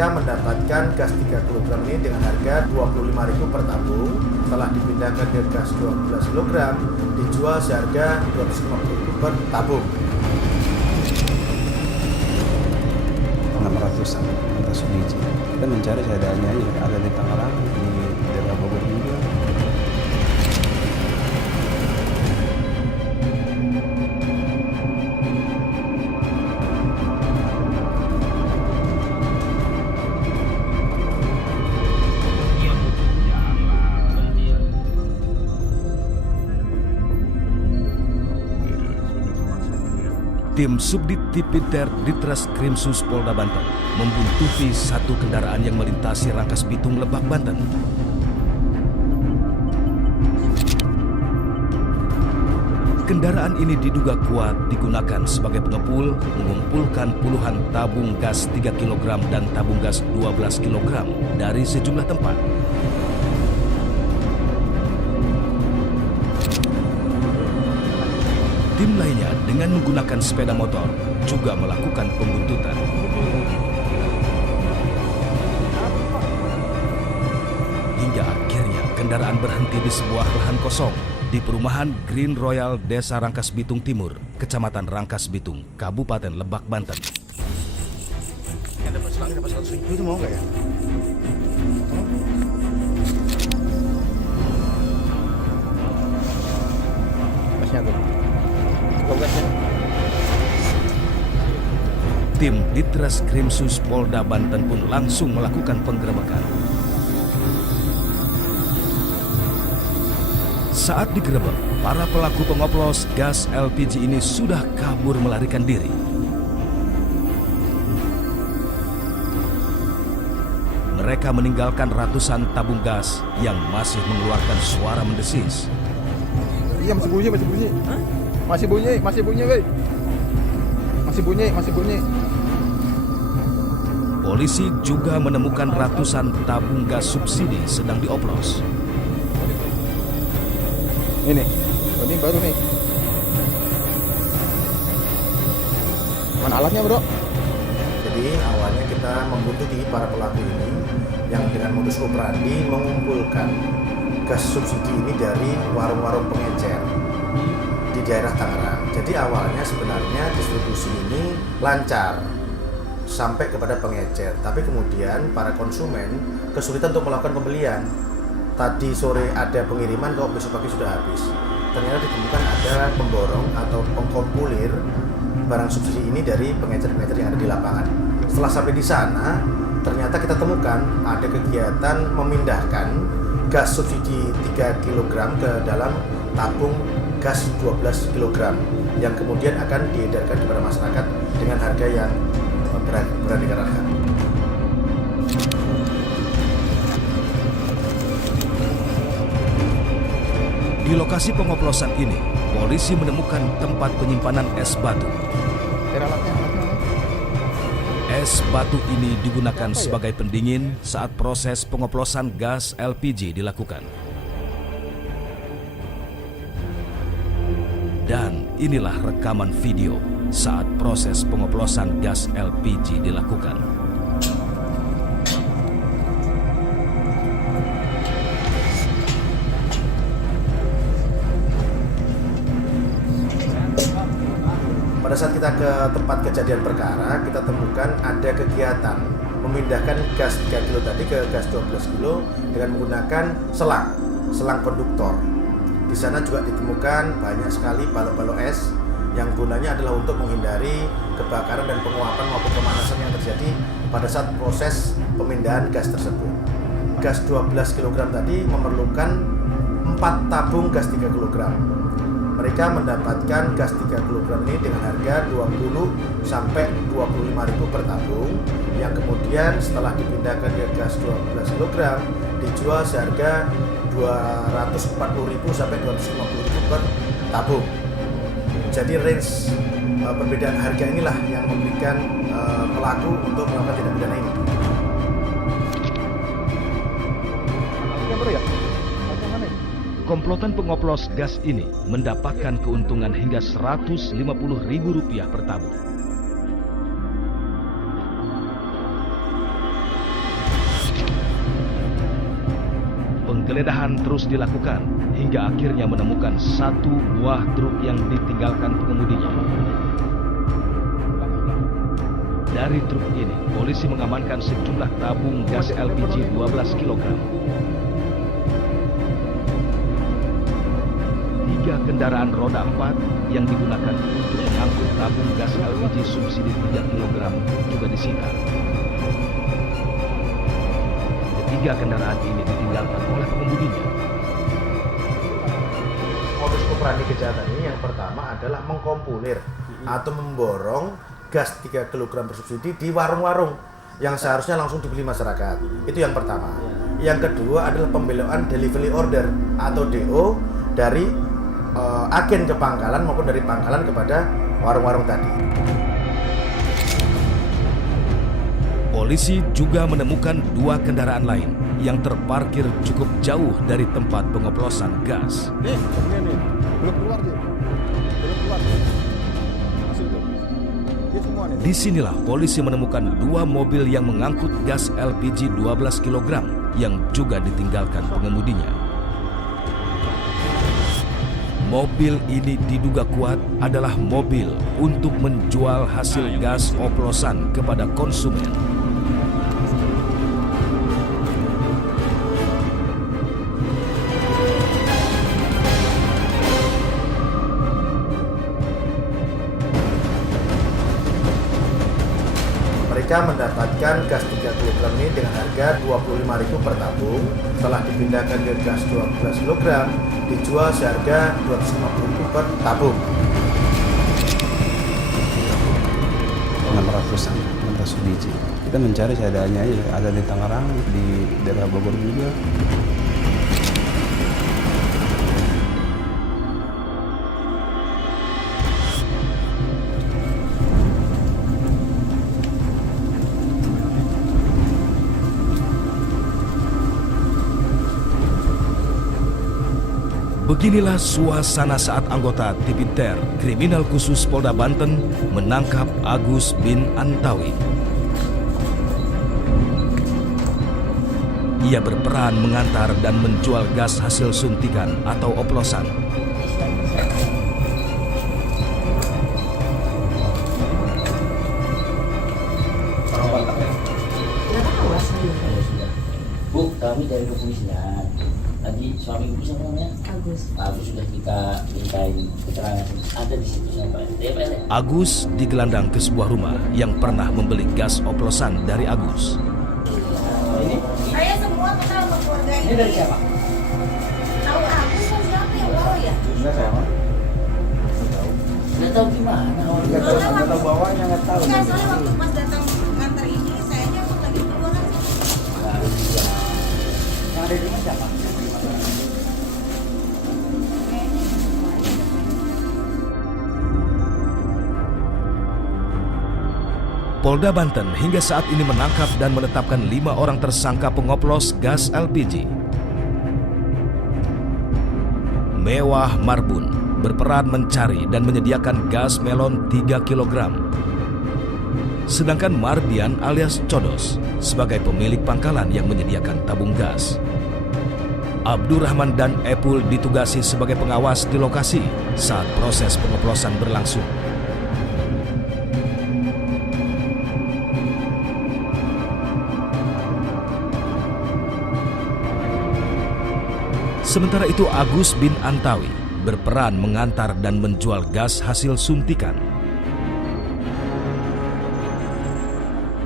Mereka mendapatkan gas 3 kg ini dengan harga Rp25.000 per tabung. Setelah dipindahkan ke gas 12 kg, dijual seharga Rp250.000 per tabung. 600-an atas biji. Kita mencari seadanya, ada di Tangerang, di daerah Bogor juga. Tim Subdit Tipiter Ditreskrimsus Polda Banten membuntuti satu kendaraan yang melintasi Rangkas Bitung, Lebak, Banten. Kendaraan ini diduga kuat digunakan sebagai pengepul mengumpulkan puluhan tabung gas 3 kg dan tabung gas 12 kg dari sejumlah tempat. Tim lainnya dengan menggunakan sepeda motor juga melakukan pembuntutan. Hingga akhirnya kendaraan berhenti di sebuah lahan kosong di perumahan Green Royal Desa Rangkas Bitung Timur, Kecamatan Rangkas Bitung, Kabupaten Lebak, Banten. Yang dapat selang dapat 100.000 itu mau nggak ya? Masnya tuh. Tim Ditreskrimsus Polda Banten pun langsung melakukan penggerebekan. Saat digerebek, para pelaku pengoplos gas LPG ini sudah kabur melarikan diri. Mereka meninggalkan ratusan tabung gas yang masih mengeluarkan suara mendesis. Iya, masih bunyi. Hah? Masih bunyi, weh. Masih bunyi. Polisi juga menemukan ratusan tabung gas subsidi sedang dioplos. Ini baru nih. Mana alatnya, bro? Jadi awalnya kita membuntuti para pelaku ini yang dengan modus operandi mengumpulkan gas subsidi ini dari warung-warung pengecer di daerah Tangerang. Jadi awalnya sebenarnya distribusi ini lancar sampai kepada pengecer, tapi kemudian para konsumen kesulitan untuk melakukan pembelian. Tadi sore ada pengiriman, kok besok pagi sudah habis. Ternyata ditemukan ada pemborong atau pengkompulir barang subsidi ini dari pengecer-pengecer yang ada di lapangan. Setelah sampai di sana, ternyata kita temukan ada kegiatan memindahkan gas subsidi 3 kg ke dalam tabung gas 12 kg yang kemudian akan diedarkan kepada masyarakat dengan harga yang beraneka ragam. Di lokasi pengoplosan ini, polisi menemukan tempat penyimpanan es batu. Es batu ini digunakan sebagai pendingin saat proses pengoplosan gas LPG dilakukan. Dan inilah rekaman video saat proses pengoplosan gas LPG dilakukan. Pada saat kita ke tempat kejadian perkara, kita temukan ada kegiatan memindahkan gas 3 kg tadi ke gas 12 kg dengan menggunakan selang konduktor. Di sana juga ditemukan banyak sekali balok-balok es yang gunanya adalah untuk menghindari kebakaran dan penguapan maupun pemanasan yang terjadi pada saat proses pemindahan gas tersebut. Gas 12 kg tadi memerlukan 4 tabung gas 3 kg. Mereka mendapatkan gas 3 kg ini dengan harga 20 sampai 25.000 per tabung, yang kemudian setelah dipindahkan ke gas 12 kg dijual seharga 240.000 sampai 250.000 per tabung. Jadi range perbedaan harga inilah yang memberikan pelaku untuk melakukan tindak pidana ini. Komplotan pengoplos gas ini mendapatkan keuntungan hingga Rp150.000 per tabung. Penggeledahan terus dilakukan hingga akhirnya menemukan satu buah truk yang ditinggalkan pengemudinya. Dari truk ini, polisi mengamankan sejumlah tabung gas LPG 12 kg. 3 kendaraan roda 4 yang digunakan untuk mengangkut tabung gas LPG subsidi 3 kg juga disita. Ketiga kendaraan ini ditinggalkan oleh pengemudinya. Modus operandi kejahatan ini yang pertama adalah mengkompulir atau memborong gas 3 kg bersubsidi di warung-warung yang seharusnya langsung dibeli masyarakat. Itu yang pertama. Yang kedua adalah pembelokan delivery order atau DO dari agen ke pangkalan maupun dari pangkalan kepada warung-warung tadi. Polisi juga menemukan 2 kendaraan lain yang terparkir cukup jauh dari tempat pengoplosan gas. Nih, nih. Belum keluar dia. Belum keluar. Masih itu. Dia semua nih. Disinilah polisi menemukan 2 mobil yang mengangkut gas LPG 12 kg yang juga ditinggalkan pengemudinya. Mobil ini diduga kuat adalah mobil untuk menjual hasil gas oplosan kepada konsumen. Mereka mendapatkan gas 3 kg ini dengan harga Rp25.000 per tabung. Setelah dipindahkan ke gas 12 kg, dijual seharga Rp250.000 per tabung. 600 biji. Kita mencari seadanya aja, ada di Tangerang, di daerah Bogor juga. Beginilah suasana saat anggota Tipiter Kriminal Khusus Polda Banten menangkap Agus bin Antawi. Ia berperan mengantar dan menjual gas hasil suntikan atau oplosan. Bu, kami dari kepolisian. Tadi suami ibu siapa namanya? Agus. Agus sudah kita mintain keterangan. Ada di situ sampai. Ya, Pak, ya? Agus digelandang ke sebuah rumah yang pernah membeli gas oplosan dari Agus. Ini Saya semua kenal sama keluarga ini. ini dari siapa? Tahu aku kan siapa yang bawa ya? Enggak saya mah. Nggak tahu gimana. Enggak tahu bawahnya, enggak tahu. Enggak, soalnya waktu pas datang nganter ini, sayanya emang lagi keluar aja. Yang ada di rumah siapa? Polda Banten hingga saat ini menangkap dan menetapkan 5 orang tersangka pengoplos gas LPG. Mewah Marbun berperan mencari dan menyediakan gas melon 3 kg. Sedangkan Mardian alias Codos sebagai pemilik pangkalan yang menyediakan tabung gas. Abdurrahman dan Epul ditugasi sebagai pengawas di lokasi saat proses pengoplosan berlangsung. Sementara itu Agus bin Antawi berperan mengantar dan menjual gas hasil suntikan.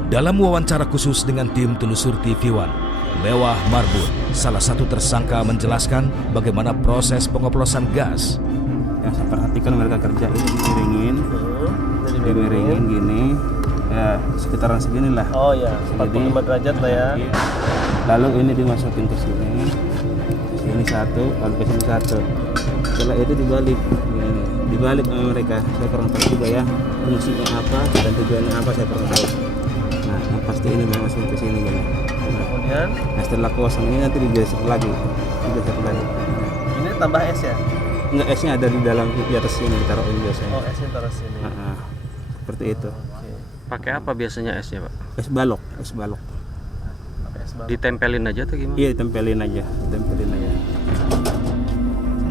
Dalam wawancara khusus dengan tim telusur TV One, Mewah Marbun, salah satu tersangka menjelaskan bagaimana proses pengoplosan gas. Yang saya perhatikan mereka kerja ini dimiringin gini, ya sekitaran segini lah. Oh ya, 45 derajat lah ya. Lalu ini dimasukin ke sini, ini satu, lalu ke sini satu. Setelah itu dibalik, ini dibalik sama mereka. Saya kurang tahu juga ya fungsinya apa dan tujuannya apa, saya kurang tahu. Nah, yang pasti ini masukin ke sini gini. Kemudian Nah, setelah kosong ini nanti digesek lagi. ini tambah es ya? Enggak, esnya ada di dalam, di atas sini ditaruhin biasanya. Oh, esnya taruh sini. Nah, seperti itu. Oke. Pakai apa biasanya esnya, Pak? Es balok, es balok. Pakai Ditempelin aja tuh gimana? Iya, ditempelin aja.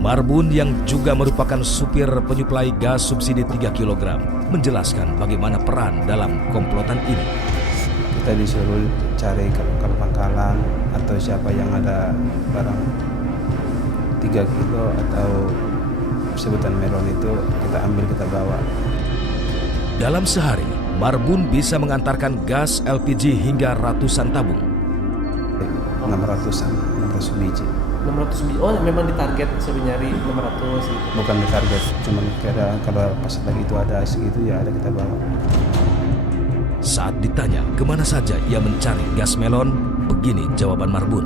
Marbun yang juga merupakan supir penyuplai gas subsidi 3 kg menjelaskan bagaimana peran dalam komplotan ini. Kita disuruh cari kalau pangkalan atau siapa yang ada barang 3 kilo atau sebutan melon itu kita ambil, kita bawa. Dalam sehari, Marbun bisa mengantarkan gas LPG hingga ratusan tabung. 600 biji. 600 biji. Oh, memang ditarget sebenarnya nyari 600 gitu. Bukan di target, cuman kira kalau pas lagi itu ada segitu ya ada kita bawa. Saat ditanya kemana saja ia mencari gas melon, begini jawaban Marbun.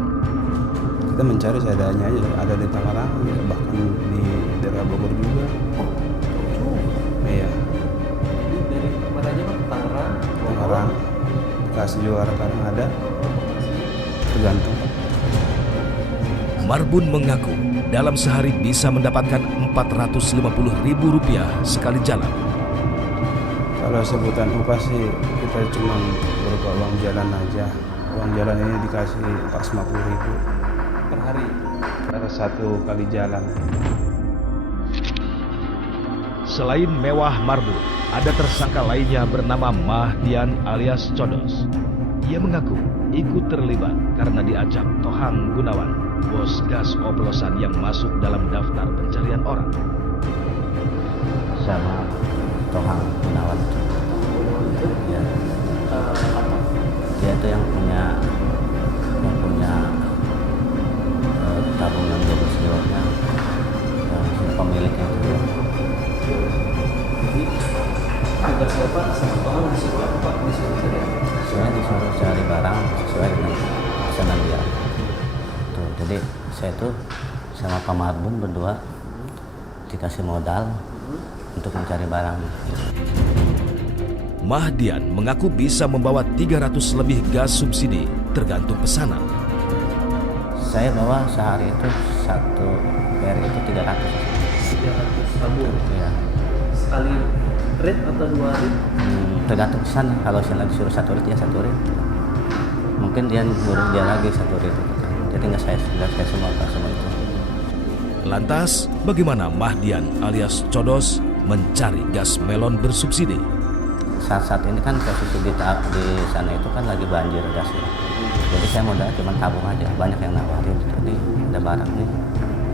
Kita mencari seadanya aja, ada di Tangerang, ya, bahkan di daerah Bogor juga. Iya. Dari mana aja Pak? Tangerang, Bekasi juga kadang ada, tergantung. Marbun mengaku dalam sehari bisa mendapatkan Rp450.000 sekali jalan. Kalau sebutan upah sih kita cuma berupa uang jalan aja. Uang jalan ini dikasih 450.000 Per hari. per satu kali jalan. Selain mewah Marbun, ada tersangka lainnya bernama Mahdian alias Codos. Ia mengaku ikut terlibat karena diajak Tohang Gunawan, bos gas oplosan yang masuk dalam daftar pencarian orang. Sama Tohang Gunawan. Ya. Dia itu yang punya tabungan 12 kilogramnya, yang pemiliknya itu. Jadi tugas Bapak sama Tohang disuruh apa Pak? Disuruh saja. Saya disuruh cari barang sesuai dengan pesanan dia. Tuh, jadi saya tuh sama Pak Marbun berdua dikasih modal untuk mencari barang. Mahdian mengaku bisa membawa 300 lebih gas subsidi tergantung pesanan. Saya bawa sehari itu satu per itu 300. 300 tabung. Ya. Sekali rit atau 2 rit? Tergantung pesan. Kalau saya disuruh 1 rit ya 1 rit. Mungkin dia nyuruh dia lagi 1 rit. Jadi nggak saya semua itu. Lantas, bagaimana Mahdian alias Codos mencari gas melon bersubsidi? Saat ini kan posisi di sana itu kan lagi banjir gasnya. Jadi saya modal cuma tabung aja. Banyak yang nawarin. Jadi ada barang nih,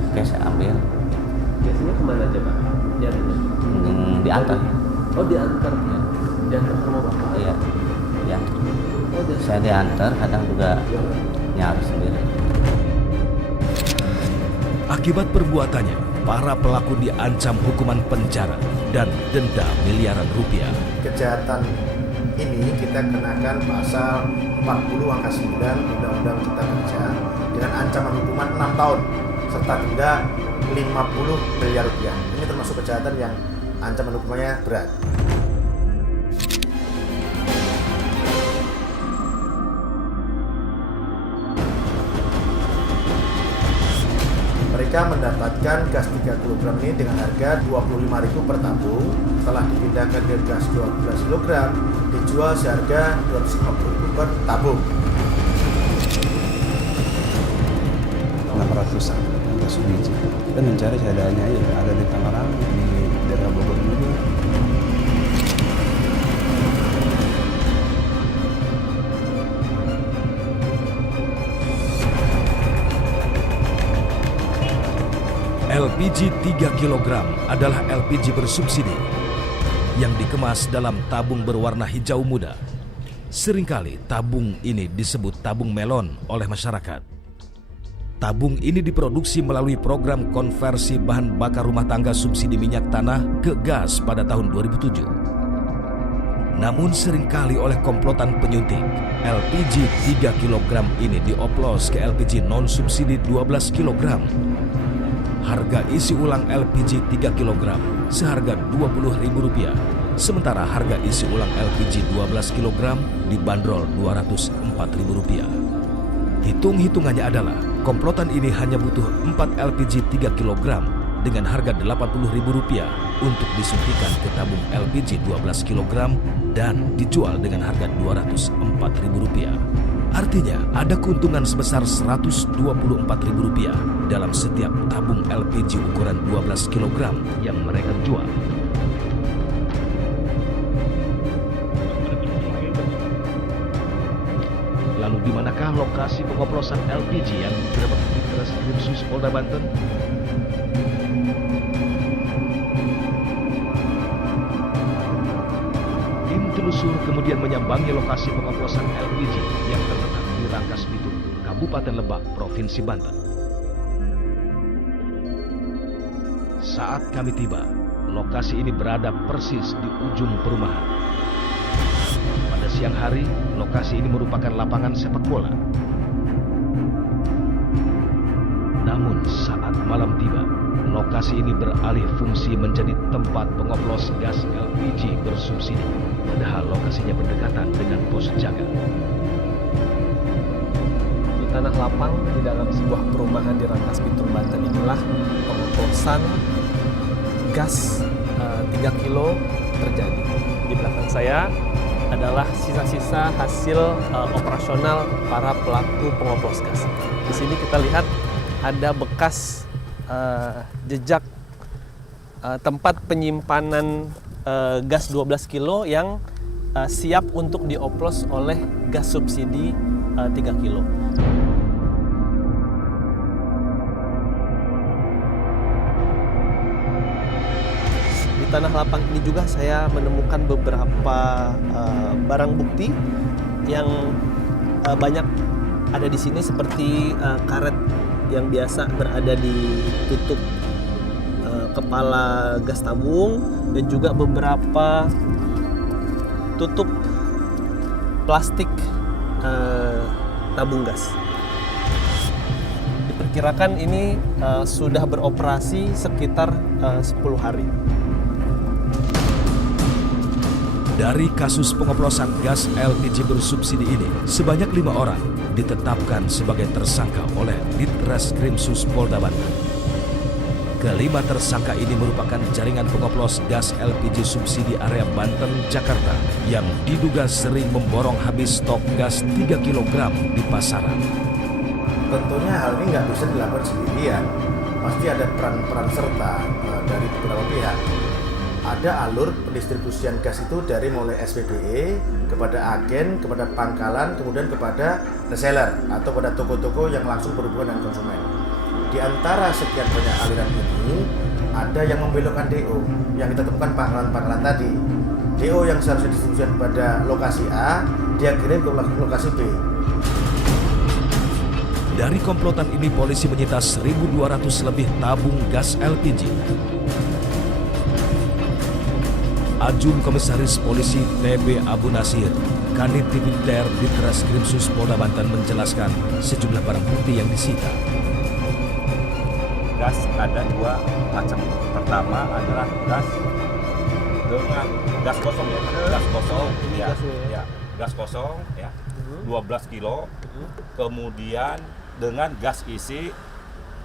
oke saya ambil. Biasanya kemana aja Pak? Nyarinya? Diantar. Oh diantar. Ya. Diantar sama Bapak? Iya, diantar. Oh, diantar. Saya diantar, kadang juga nyari sendiri. Akibat perbuatannya, para pelaku diancam hukuman penjara dan denda miliaran rupiah. Kejahatan ini kita kenakan pasal 40 angka 9 Undang-Undang Cipta Kerja dengan ancaman hukuman 6 tahun serta denda 50 miliar rupiah. Ini termasuk kejahatan yang ancaman hukumannya berat. Mereka mendapatkan gas 3 kg ini dengan harga Rp25.000 per tabung. Setelah dipindahkan ke gas 12 kg, dijual seharga Rp250.000 per tabung. 600-an biji. Kita mencari seadanya ya, ada di Tangerang, di daerah Bogor juga. LPG 3 kg adalah LPG bersubsidi yang dikemas dalam tabung berwarna hijau muda. Seringkali tabung ini disebut tabung melon oleh masyarakat. Tabung ini diproduksi melalui program konversi bahan bakar rumah tangga subsidi minyak tanah ke gas pada tahun 2007. Namun seringkali oleh komplotan penyuntik, LPG 3 kg ini dioplos ke LPG non-subsidi 12 kg. Harga isi ulang LPG 3 kg seharga Rp20.000, sementara harga isi ulang LPG 12 kg dibanderol Rp204.000. Hitung-hitungannya adalah komplotan ini hanya butuh 4 LPG 3 kg dengan harga Rp80.000 untuk disuntikan ke tabung LPG 12 kg dan dijual dengan harga Rp204.000. Artinya ada keuntungan sebesar Rp124.000 dalam setiap tabung LPG ukuran 12 kg yang mereka jual. Lalu di manakah lokasi pengoplosan LPG yang digerebek di Treskrimsus Polda Banten? Tim telusur kemudian menyambangi lokasi pengoplosan LPG yang terletak di Rangkas Bitung, Kabupaten Lebak, Provinsi Banten. Saat kami tiba, lokasi ini berada persis di ujung perumahan. Pada siang hari, lokasi ini merupakan lapangan sepak bola. Namun saat malam tiba, lokasi ini beralih fungsi menjadi tempat pengoplos gas LPG bersubsidi. Padahal lokasinya berdekatan dengan pos jaga. Di tanah lapang di dalam sebuah perumahan di Rangkas Bitung, Banten inilah pengoplosan gas 3 kilo terjadi. Di belakang saya adalah sisa-sisa hasil operasional para pelaku pengoplos gas. Di sini kita lihat ada bekas jejak tempat penyimpanan gas 12 kilo yang siap untuk dioplos oleh gas subsidi 3 kilo. Di tanah lapang ini juga saya menemukan beberapa barang bukti yang banyak ada di sini, seperti karet yang biasa berada di tutup kepala gas tabung dan juga beberapa tutup plastik tabung gas. Diperkirakan ini sudah beroperasi sekitar 10 hari. Dari kasus pengoplosan gas LPG bersubsidi ini, sebanyak 5 orang ditetapkan sebagai tersangka oleh Ditreskrimsus Polda Banten. Kelima tersangka ini merupakan jaringan pengoplos gas LPG subsidi area Banten, Jakarta yang diduga sering memborong habis stok gas 3 kg di pasaran. Tentunya hal ini nggak bisa dilakukan sendirian, pasti ada peran serta dari beberapa pihak. Ada alur pendistribusian gas itu dari mulai SPBE kepada agen, kepada pangkalan, kemudian kepada reseller atau pada toko-toko yang langsung berhubungan dengan konsumen. Di antara sekian banyak aliran ini, ada yang membelokkan DO yang kita temukan pangkalan-pangkalan tadi. DO yang seharusnya didistribusikan pada lokasi A, dia kirim ke lokasi B. Dari komplotan ini, polisi menyita 1.200 lebih tabung gas LPG. Ajun Komisaris Polisi TB Abu Nasir, Kanit Tipiter Ditreskrimsus Polda Banten menjelaskan sejumlah barang bukti yang disita. Gas ada 2 macam. Pertama adalah gas dengan gas kosong ya, gas kosong ya, gas kosong ya, 12 kilo. Kemudian dengan gas isi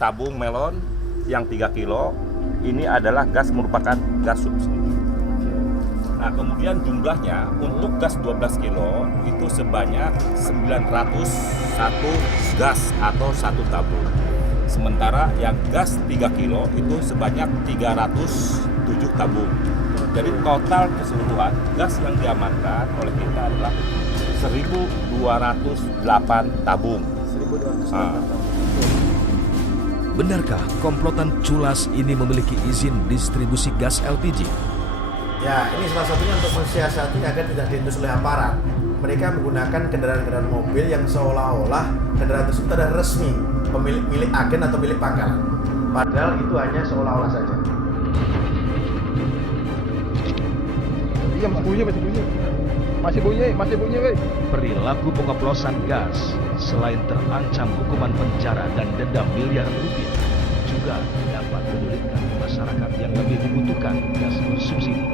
tabung melon yang 3 kilo. Ini adalah gas merupakan gas subsidi. Nah, kemudian jumlahnya untuk gas 12 kilo itu sebanyak 901 gas atau 1 tabung. Sementara yang gas 3 kilo itu sebanyak 307 tabung. Jadi total keseluruhan gas yang diamankan oleh kita adalah 1.208 tabung. 1.208 tabung. Benarkah komplotan culas ini memiliki izin distribusi gas LPG? Ya, ini salah satunya untuk mensiasati agar tidak diendus oleh aparat. Mereka menggunakan kendaraan-kendaraan mobil yang seolah-olah kendaraan tersebut adalah resmi milik agen atau milik pangkalan. Padahal itu hanya seolah-olah saja. Iya, masih bunyi, weh. Perilaku pengoplosan gas selain terancam hukuman penjara dan denda miliaran rupiah, juga dapat menyulitkan masyarakat yang lebih membutuhkan gas bersubsidi.